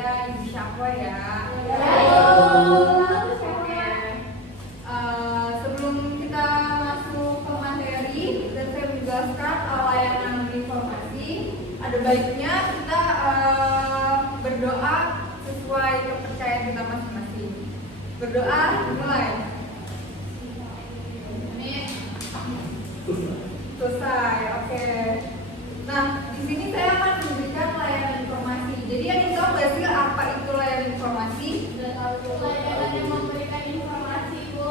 saya Ibu Syakwa ya. Oke. Sebelum kita masuk ke materi dan saya menjelaskan layanan informasi, ada baiknya kita berdoa sesuai kepercayaan kita masing-masing. Berdoa mulai. Ini selesai. Oke. Nah, di sini saya akan memberikan layanan informasi. Jadi yang tahu nggak sih apa itu layanan informasi? Sudah tahu layanan yang memberikan informasi, Bu.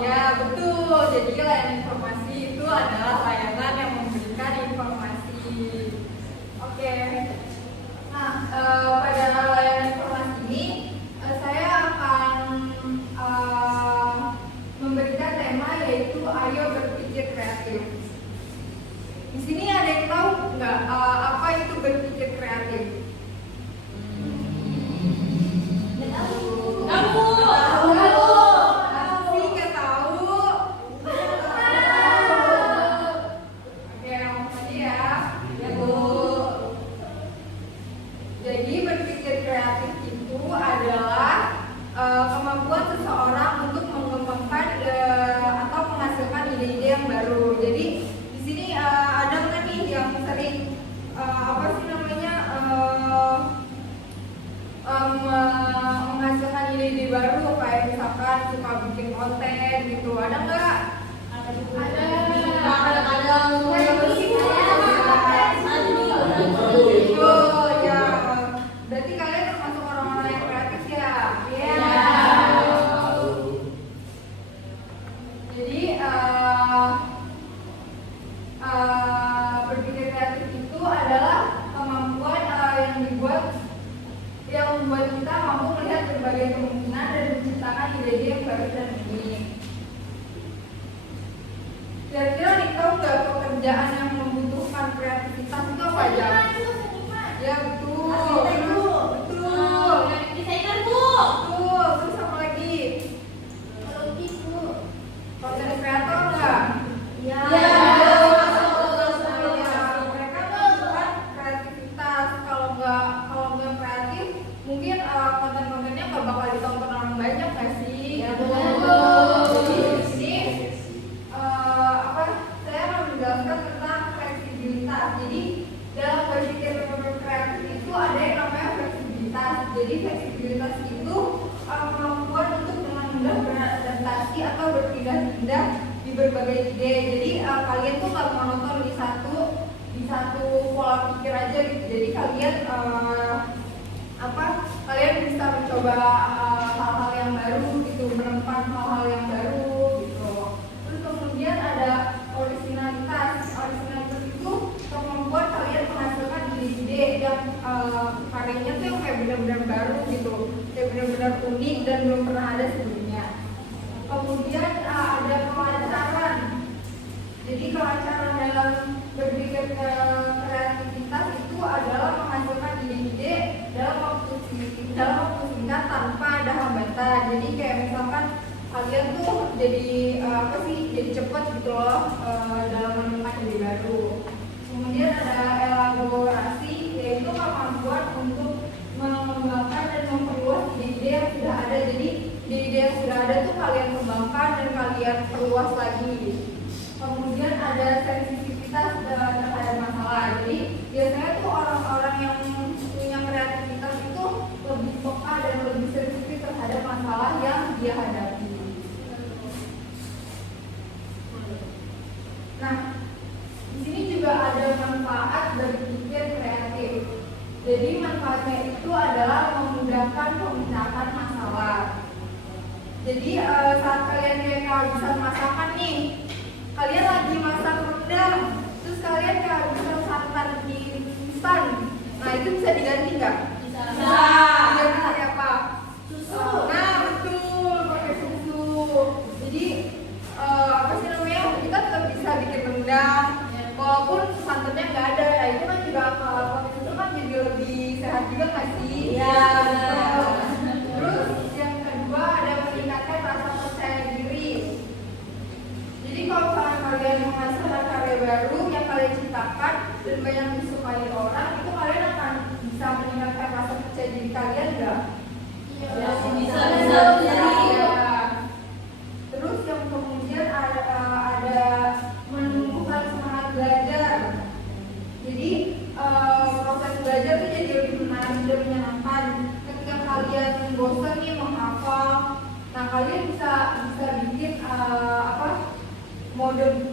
Ya, betul. Jadi layanan informasi itu adalah layanan yang memberikan informasi. Oke. Nah, pada layanan informasi ini saya akan memberikan tema yaitu ayo berpikir kreatif. Di sini ada yang tahu nggak apa itu berpikir kreatif? Menghasilkan ide-ide baru kayak misalkan suka bikin konten gitu, ada nggak? Ada. Ya. Berarti kalian termasuk orang-orang yang kreatif ya? Iya. Jadi berpikir kreatif itu adalah kemampuan yang membuat kita mampu melihat berbagai kemungkinan dan menciptakan ide-ide yang baru dan unik. Kira-kira nih, tahu nggak pekerjaan yang membutuhkan kreativitas itu apa aja? Ya betul. Betul. Desainer, Bu. Betul. Terus apa lagi? Pelukis, Bu. Konten kreator nggak? Ya. Mereka membutuhkan kreativitas. Kalau nggak kreatif, mungkin konten-kontennya nggak bakal ditonton orang banyak nggak sih? Ya, betul. Jadi di sini saya akan menjelaskan tentang fleksibilitas. Jadi dalam berpikir kreatif itu ada yang namanya fleksibilitas. Jadi fleksibilitas itu kemampuan untuk dengan mudah beradaptasi atau berpindah-pindah di berbagai ide. Jadi kalian tuh nggak monoton di satu pola pikir aja gitu. Jadi kalian kalian bisa mencoba hal-hal yang baru gitu, menemukan hal-hal yang baru gitu. Terus kemudian ada originalitas. Originalitas itu kemampuan kalian menghasilkan ide-ide yang karyanya tuh yang kayak benar-benar baru gitu, kayak benar-benar unik dan belum pernah ada sebelumnya. Kemudian ada kelancaran. Jadi kelancaran dalam berpikir kreativitas itu adalah menghasilkan ide-ide dalam waktu singkat tanpa ada hambatan. Jadi kayak misalkan kalian tuh jadi cepat gitu loh dalam menemukan ide baru. Kemudian ada elaborasi, yaitu kemampuan untuk mengembangkan dan memperluas ide-ide yang sudah ada. Jadi ide-ide yang sudah ada tuh kalian kembangkan dan kalian perluas lagi. Kemudian ada sensitivitas terhadap masalah. Jadi biasanya tuh orang-orang yang punya kreativitas itu lebih peka dan lebih sensitif terhadap masalah yang dia hadapi. Nah, di sini juga ada manfaat berpikir kreatif. Jadi manfaatnya itu adalah memudahkan pemecahan masalah. Jadi saat kalian kayak kehabisan masakan nih, kalian lagi masak rendang, terus kalian kehabisan santan di instan. Nah, itu bisa diganti nggak? Bisa. Diganti pakai apa? Susu. Nah, betul, pakai susu. Jadi kita tetap bisa bikin rendang, walaupun santannya nggak ada. Nah, itu kan juga pakai susu kan jadi lebih sehat juga nggak sih? Iya. Terus yang kedua ada meningkatkan rasa percaya diri. Jadi kalau kalian menghasilkan karya baru yang kalian ciptakan dan banyak disukai orang, itu kalian akan bisa meningkatkan rasa percaya diri kalian belajar nggak? Iya. Bisa. Ya. Terus yang kemudian ada menumbuhkan semangat belajar. Jadi proses belajar itu jadi lebih menarik dan menyenangkan. Ketika kalian bosan nih menghafal, nah kalian bisa bikin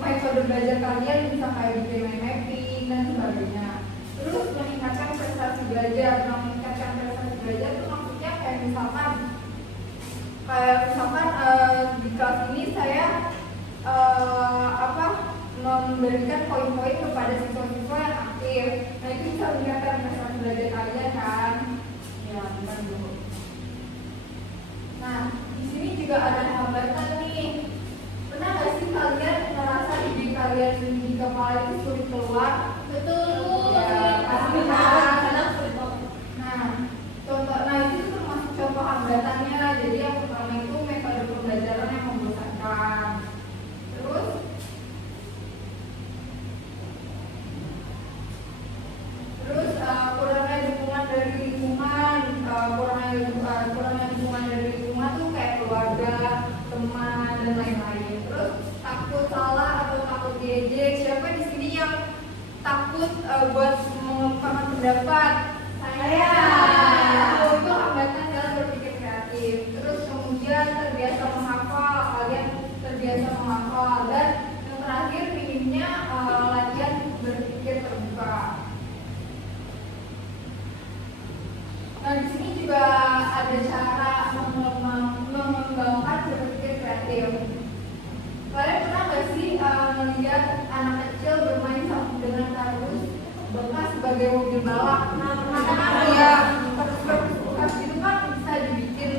metode belajar kalian bisa kayak bikin mind mapping dan sebagainya. Terus meningkatkan prestasi belajar. Nah, meningkatkan prestasi belajar itu maksudnya kayak misalkan di kelas ini saya memberikan poin-poin kepada siswa-siswa yang aktif. Nah, itu bisa meningkatkan prestasi belajar kalian kan? Ya, bentar dulu. Nah, di sini juga ada hambatan nih. Pernah nggak sih kalian ngerasa ide kalian di kepala itu sulit keluar? Betul. Ya, pasti kan? Kadang sulit banget. Nah itu termasuk contoh hambatannya. Jadi yang pertama itu metode pembelajaran yang membosankan. Terus kurangnya dukungan dari lingkungan. Kurangnya dukungan dari lingkungan tuh kayak keluarga, teman dan lain-lain. Terus takut salah atau takut diejek. Siapa di sini yang takut buat mengungkapkan pendapat? Saya. Itu hambatan dalam berpikir kreatif. Terus kemudian terbiasa menghafal, kalian terbiasa menghafal. Dan yang terakhir minimnya latihan berpikir terbuka. Nah, di sini juga ada cara mengembangkan berpikir kreatif. Kalian pernah nggak sih melihat anak kecil bermain dengan kardus bekas sebagai mobil balap? Ya, kardus bekas itu kan bisa dibikin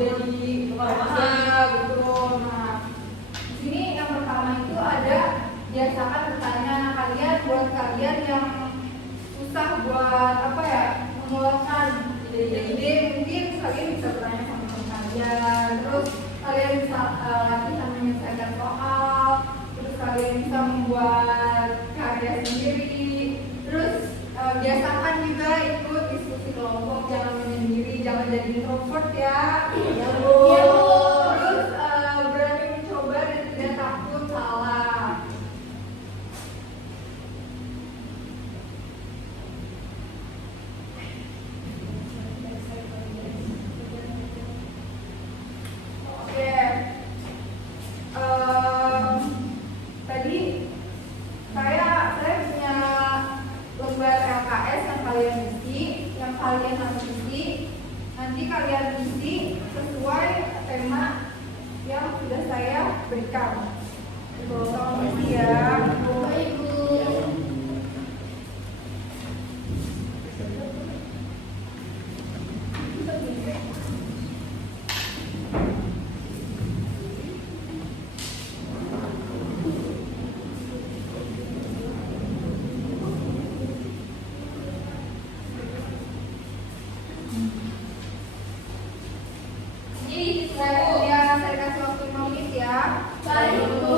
jadi warna gitu. Nah, di sini yang pertama itu ada biasakan bertanya. Buat kalian yang susah buat mengeluarkan ide-ide, mungkin kalian bisa bertanya sama teman kalian. Terus kalian bisa latihan menyelesaikan soal. Terus kalian bisa membuat karya sendiri. Terus biasakan juga ikut diskusi kelompok, jangan menyendiri, jangan jadi introvert ya. Terus berani mencoba dan tidak takut salah. Oke. Tadi saya punya lembar LKS yang kalian isi, yang kalian harus isi. Nanti kalian isi sesuai tema yang sudah saya berikan. Tolong isi ya. Ibu. Saya kasih waktu 5 menit ya. Baik, Bu.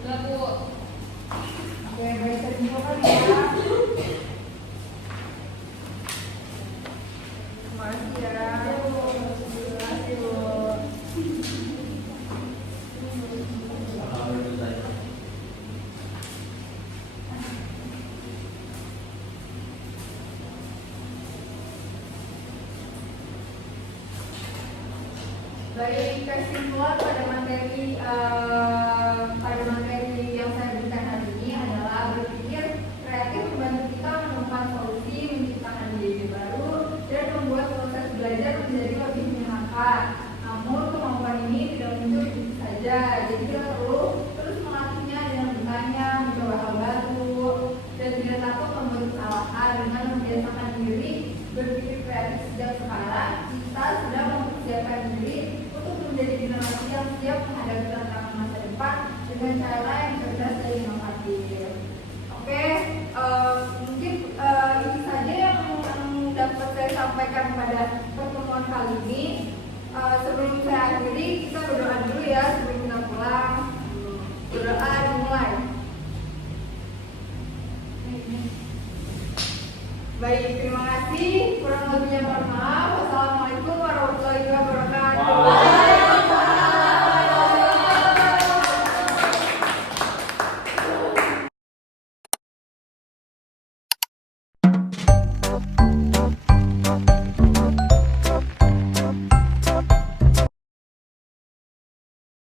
Udah, Bu. Oke, baik, saya simpulkan ya. Terima kasih ya. Terima kasih, Bu. Baik, kesimpulan pada materi yang saya berikan hari ini adalah berpikir kreatif membantu kita menemukan solusi, menciptakan ide baru, dan membuat proses belajar menjadi lebih menyenangkan. Namun kemampuan ini tidak muncul begitu saja, jadi kita perlu terus melatihnya dengan bertanya, mencoba hal baru, dan tidak takut membuat kesalahan. Dengan membiasakan diri berpikir kreatif sejak sekarang, kita sudah mempersiapkan diri untuk menjadi generasi yang siap menghadapi tantangan masa depan dengan cara yang cerdas dan inovatif. Oke, mungkin ini saja yang dapat saya sampaikan pada pertemuan kali ini. Sebelum saya akhiri, kita berdoa dulu ya sebelum kita pulang. Berdoa dimulai. Baik, terima kasih. Kurang lebihnya mohon maaf.